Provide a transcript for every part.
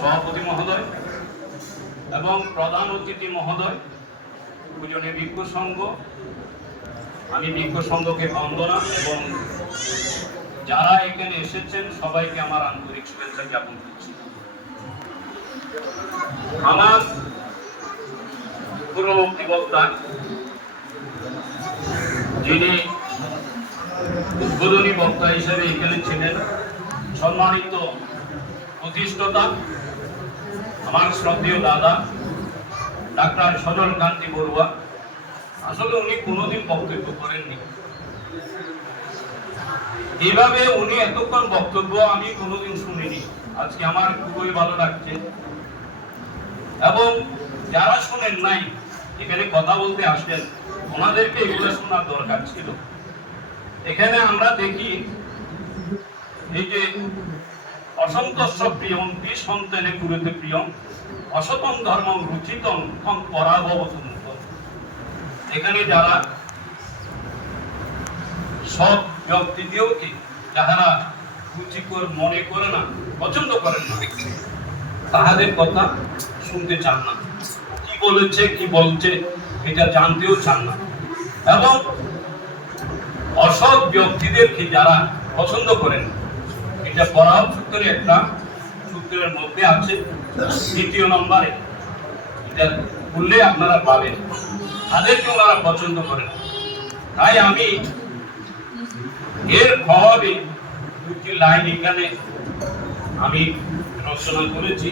সভাপতি মহোদয় এবং প্রধান অতিথি মহোদয়, পূজনীয় ভিক্ষু সংঘ, আমি ভিক্ষু সংঘকে বন্দনা এবং যারা এখানে এসেছেন সবাইকে আমার আন্তরিক শুভেচ্ছা জ্ঞাপন করছি। আমার পূর্ববর্তী বক্তা যিনি উদ্বোধনী বক্তা হিসেবে এখানে ছিলেন, সম্মানিত প্রতিষ্ঠাতা আমার শ্রদ্ধেয় দাদা ডাক্তার সজল কান্তি বড়ুয়া। আসলে উনি কোনোদিন বক্তব্য করেননি, এইভাবে উনি এতক্ষণ বক্তব্য আমি কোনোদিন শুনিনি। আজকে আমার খুবই ভালো লাগছে এবং যারা শুনেন নাই এখানে কথা বলতে আসেন ওনাদেরকে এগুলো শোনার দরকার ছিল। এখানে আমরা দেখি এই যে অসন্তস্য প্রিয়ম কি সন্তানে গুরুতে প্রিয়ম অসতম ধর্ম রুচিতম কম পরাভবতম। এখানে যারা সব ব্যক্তিকেও কি যাহারা রুচিকর মনে করে না, পছন্দ করেন না, তাহাদের কথা শুনতে চান না, কি বলেছে কি বলছে এটা জানতেও চান না। এবং অসৎ ব্যক্তিদেরকে যারা পছন্দ করেন, এটা পরাভ সূত্রের একটা সূত্রের মধ্যে আছে, ২য় নম্বরে এটা বললে আপনারা পাবেন, তাদেরকে ওনারা পছন্দ করেন। তাই আমি এর প্রভাবে দুটি লাইন এখানে আমি রচনা করেছি।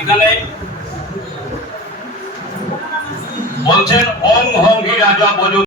এখানে বলছেন ওং হং হি রাজা বজ